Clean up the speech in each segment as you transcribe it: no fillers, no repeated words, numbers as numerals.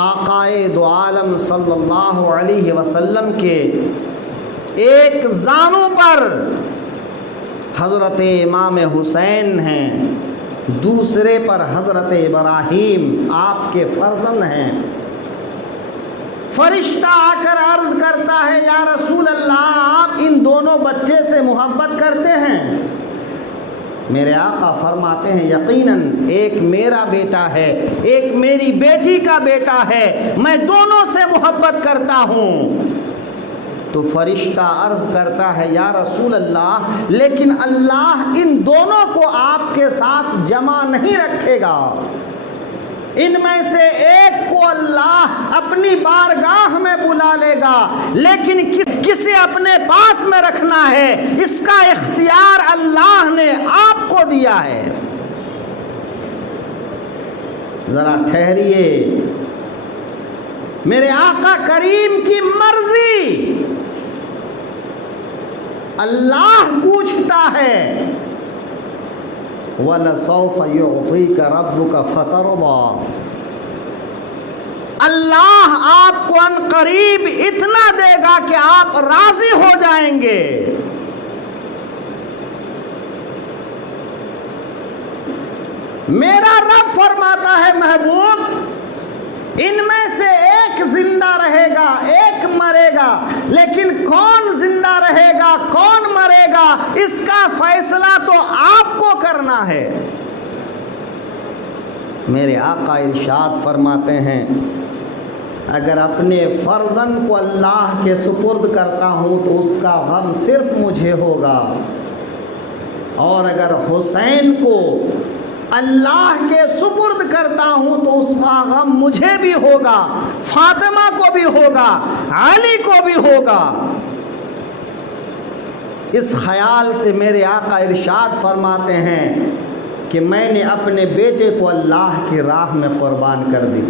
آقائے دو عالم صلی اللہ علیہ وسلم کے ایک زانو پر حضرت امام حسین ہیں، دوسرے پر حضرت ابراہیم آپ کے فرزند ہیں۔ فرشتہ آ کر عرض کرتا ہے یا رسول اللہ آپ ان دونوں بچے سے محبت کرتے ہیں؟ میرے آقا فرماتے ہیں یقیناً ایک میرا بیٹا ہے، ایک میری بیٹی کا بیٹا ہے، میں دونوں سے محبت کرتا ہوں۔ تو فرشتہ عرض کرتا ہے یا رسول اللہ لیکن اللہ ان دونوں کو آپ کے ساتھ جمع نہیں رکھے گا، ان میں سے ایک کو اللہ اپنی بارگاہ میں بلا لے گا، لیکن کسے اپنے پاس میں رکھنا ہے اس کا اختیار اللہ نے آپ کو دیا ہے۔ ذرا ٹھہریے، میرے آقا کریم کی مرضی، اللہ پوچھتا ہے وَلَسَوْفَ يُعْطِيكَ رَبُّكَ فَتَرْضَىٰ، اللہ آپ کو ان قریب اتنا دے گا کہ آپ راضی ہو جائیں گے۔ میرا رب فرماتا ہے محبوب ان میں سے ایک زندہ رہے گا ایک مرے گا، لیکن کون زندہ رہے گا کون مرے گا اس کا فیصلہ تو آپ کو کرنا ہے۔ میرے آقا ارشاد فرماتے ہیں اگر اپنے فرزند کو اللہ کے سپرد کرتا ہوں تو اس کا غم صرف مجھے ہوگا، اور اگر حسین کو اللہ کے سپرد کرتا ہوں تو اس کا غم مجھے بھی ہوگا، فاطمہ کو بھی ہوگا، علی کو بھی ہوگا۔ اس خیال سے میرے آقا ارشاد فرماتے ہیں کہ میں نے اپنے بیٹے کو اللہ کی راہ میں قربان کر دی،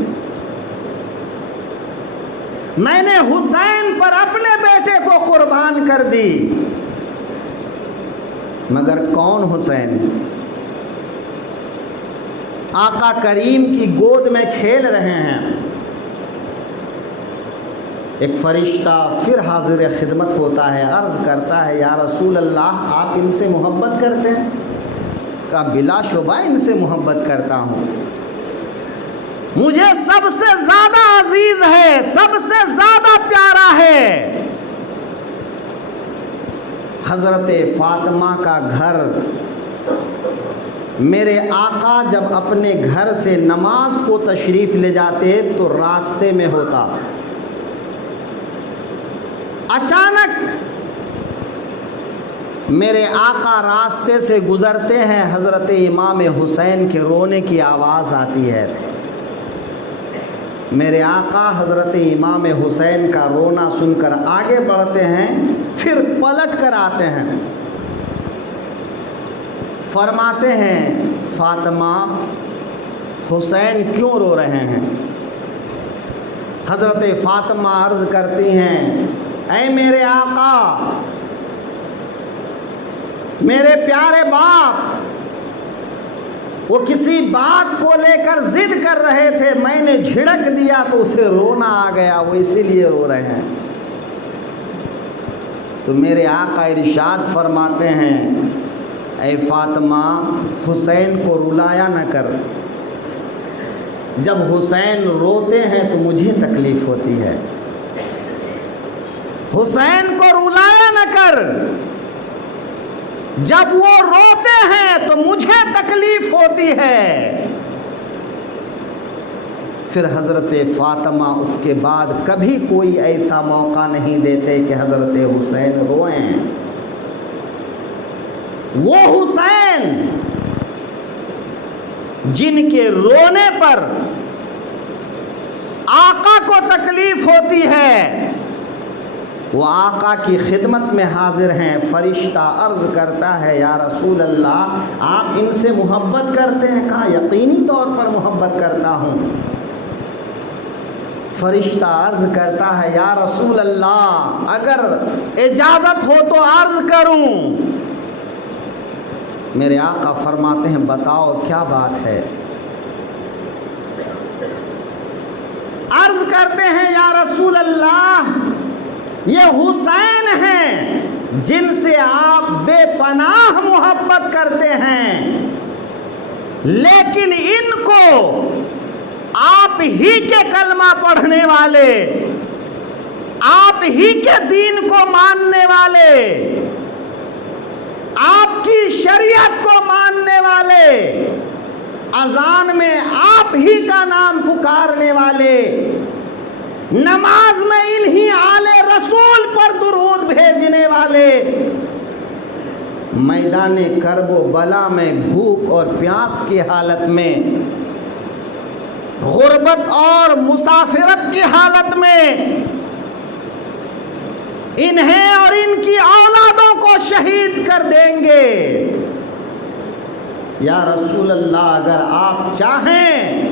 میں نے حسین پر اپنے بیٹے کو قربان کر دی، مگر کون حسین؟ آقا کریم کی گود میں کھیل رہے ہیں۔ ایک فرشتہ پھر حاضر خدمت ہوتا ہے، عرض کرتا ہے یا رسول اللہ آپ ان سے محبت کرتے ہیں؟ کہا بلا شبہ ان سے محبت کرتا ہوں، مجھے سب سے زیادہ عزیز ہے، سب سے زیادہ پیارا ہے۔ حضرت فاطمہ کا گھر میرے آقا جب اپنے گھر سے نماز کو تشریف لے جاتے تو راستے میں ہوتا، اچانک میرے آقا راستے سے گزرتے ہیں، حضرت امام حسین کے رونے کی آواز آتی ہے، میرے آقا حضرت امام حسین کا رونا سن کر آگے بڑھتے ہیں، پھر پلٹ کر آتے ہیں، فرماتے ہیں فاطمہ حسین کیوں رو رہے ہیں؟ حضرت فاطمہ عرض کرتی ہیں اے میرے آقا، میرے پیارے باپ، وہ کسی بات کو لے کر ضد کر رہے تھے، میں نے جھڑک دیا تو اسے رونا آ گیا، وہ اسی لیے رو رہے ہیں۔ تو میرے آقا ارشاد فرماتے ہیں اے فاطمہ حسین کو رلایا نہ کر، جب حسین روتے ہیں تو مجھے تکلیف ہوتی ہے، حسین کو رلایا نہ کر، جب وہ روتے ہیں تو مجھے تکلیف ہوتی ہے۔ پھر حضرت فاطمہ اس کے بعد کبھی کوئی ایسا موقع نہیں دیتے کہ حضرت حسین روئیں۔ وہ حسین جن کے رونے پر آقا کو تکلیف ہوتی ہے، وہ آقا کی خدمت میں حاضر ہیں۔ فرشتہ عرض کرتا ہے یا رسول اللہ آپ ان سے محبت کرتے ہیں؟ کہا یقینی طور پر محبت کرتا ہوں۔ فرشتہ عرض کرتا ہے یا رسول اللہ اگر اجازت ہو تو عرض کروں؟ میرے آقا فرماتے ہیں بتاؤ کیا بات ہے؟ کرتے ہیں یا رسول اللہ یہ حسین ہیں جن سے آپ بے پناہ محبت کرتے ہیں، لیکن ان کو آپ ہی کے کلمہ پڑھنے والے، آپ ہی کے دین کو ماننے والے، آپ کی شریعت کو ماننے والے، اذان میں آپ ہی کا نام پکارنے والے، نماز میں انہی آل رسول پر درود بھیجنے والے، میدان کرب و بلا میں بھوک اور پیاس کی حالت میں، غربت اور مسافرت کی حالت میں انہیں اور ان کی اولادوں کو شہید کر دیں گے۔ یا رسول اللہ اگر آپ چاہیں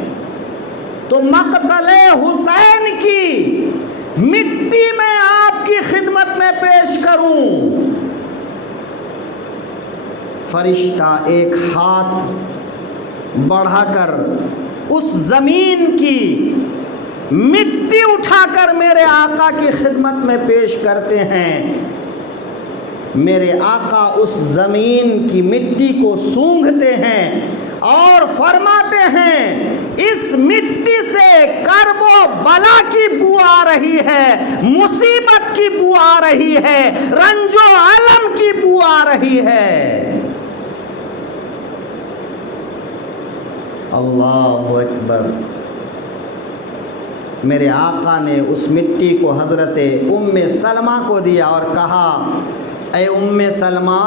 تو مقتل حسین کی مٹی میں آپ کی خدمت میں پیش کروں۔ فرشتہ ایک ہاتھ بڑھا کر اس زمین کی مٹی اٹھا کر میرے آقا کی خدمت میں پیش کرتے ہیں۔ میرے آقا اس زمین کی مٹی کو سونگھتے ہیں اور فرماتے ہیں اس مٹی سے کرب و بلا کی بو آ رہی ہے، مصیبت کی بو آ رہی ہے، رنج و الم کی بو آ رہی ہے۔ اللہ اکبر۔ میرے آقا نے اس مٹی کو حضرت ام سلمہ کو دیا اور کہا اے ام سلمہ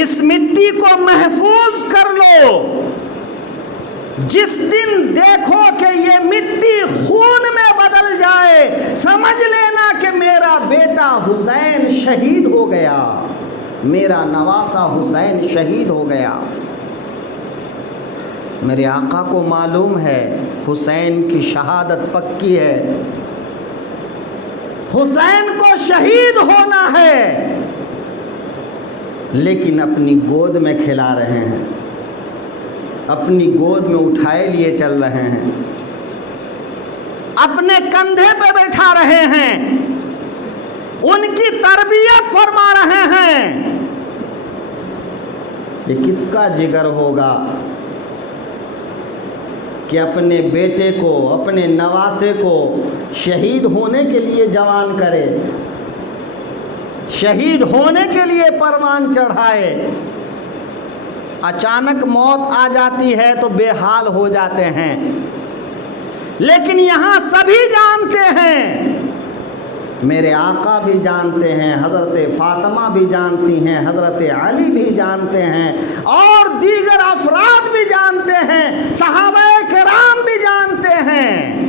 اس مٹی کو محفوظ کر لو، جس دن دیکھو کہ یہ مٹی خون میں بدل جائے سمجھ لینا کہ میرا بیٹا حسین شہید ہو گیا، میرا نواسہ حسین شہید ہو گیا۔ میرے آقا کو معلوم ہے حسین کی شہادت پکی ہے، حسین کو شہید ہونا ہے، لیکن اپنی گود میں کھلا رہے ہیں، اپنی گود میں اٹھائے لیے چل رہے ہیں، اپنے کندھے پہ بیٹھا رہے ہیں، ان کی تربیت فرما رہے ہیں۔ یہ کس کا جگر ہوگا کہ اپنے بیٹے کو، اپنے نواسے کو شہید ہونے کے لیے جوان کرے، شہید ہونے کے لیے پروان چڑھائے؟ اچانک موت آ جاتی ہے تو بے حال ہو جاتے ہیں، لیکن یہاں سبھی جانتے ہیں، میرے آقا بھی جانتے ہیں، حضرت فاطمہ بھی جانتی ہیں، حضرت علی بھی جانتے ہیں، اور دیگر افراد بھی جانتے ہیں، صحابہ کرام بھی جانتے ہیں،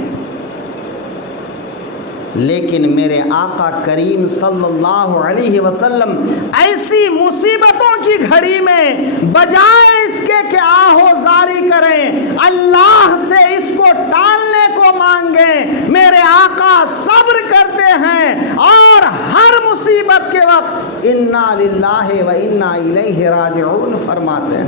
لیکن میرے آقا کریم صلی اللہ علیہ وسلم ایسی مصیبتوں کی گھڑی میں بجائے اس کے کہ آہو زاری کریں، اللہ سے اس کو ٹالنے کو مانگیں، میرے آقا صبر کرتے ہیں اور ہر مصیبت کے وقت انا للہ و انا الیہ راجعون فرماتے ہیں۔